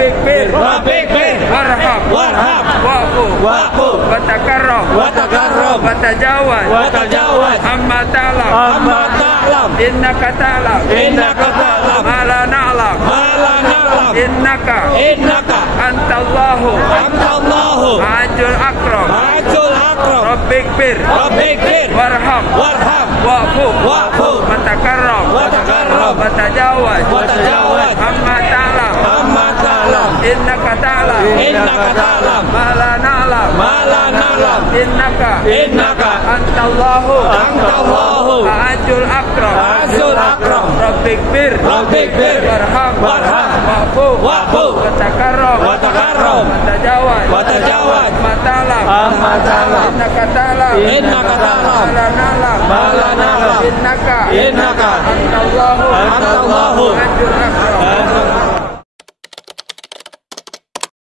Rabbikfir warham wa'fu watakarram watajawaz amma ta'lam innaka ta'lam ma la na'lam innaka antallahu ajul akram Rabbikfir warham wa'fu watakarram watajawaz amma ta'lam innaka ta'lam ma la na'lam innaka antallahu ajul akram Rabbikfir warham wa'fu watakarram watajawaz amma ta'lam innaka ta'lam ma la na'lam innaka antallahu